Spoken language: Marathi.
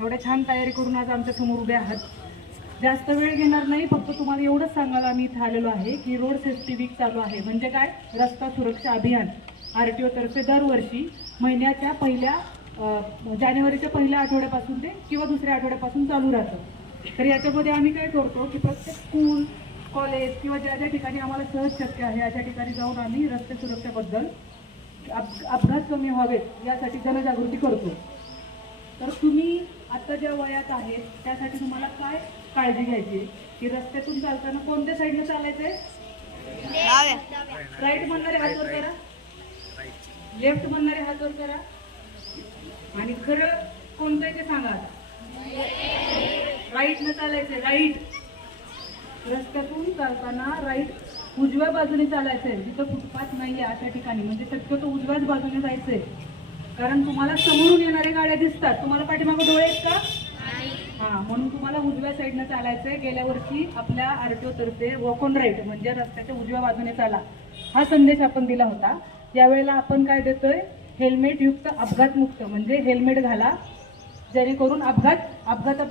एवढ्या छान तयारी करून आज आमच्या समोर उभे आहात. जास्त वेळ घेणार नाही, फक्त तुम्हाला एवढंच सांगायला आम्ही इथं आलेलो आहे की रोड सेफ्टी वीक चालू आहे. म्हणजे काय, रस्ता सुरक्षा अभियान RTO तर्फे दरवर्षी महिन्याच्या जानेवारीच्या पहिल्या आठवड्यापासून ते किंवा दुसऱ्या आठवड्यापासून चालू राहतं. तर याच्यामध्ये आम्ही काय करतो की प्रत्येक स्कूल, कॉलेज किंवा ज्या ज्या ठिकाणी आम्हाला सहज शक्य आहे अशा ठिकाणी जाऊन आम्ही रस्ते सुरक्षेबद्दल, अपघात कमी व्हावेत यासाठी जनजागृती करतो. तर तुम्ही आता ज्या वयात आहेत त्यासाठी तुम्हाला काय काळजी घ्यायची की रस्त्यातून चालताना कोणत्या साईडने चालायचंय? राईट म्हणणारे हात वर करा, लेफ्ट म्हणणारे हात वर करा, आणि खरं कोणतं आहे ते सांगा. राईट न चालायचंय. राईट रस्त्यातून चालताना राईट उजव्या बाजूने चालायचंय. जिथं फुटपाथ नाहीये अशा ठिकाणी म्हणजे शक्यतो उजव्याच बाजूने जायचंय, कारण तुम्हाला समोरून येणाऱ्या गाड्या दिसतात. तुम्हाला पाठीमागे डोळे आहेत का? हां, म्हणून तुम्हाला उजव्या साईडनं चालायचंय. गेल्या वर्षी आपल्या RTO तर्फे वॉक ऑन राईट म्हणजे रस्त्याच्या उजव्या बाजूने चाला हा संदेश आपण दिला होता. यावेळेला आपण काय देतोय, हेल्मेट युक्त अपघात मुक्त म्हणजे हेल्मेट घाला, जेणेकरून अपघातापासून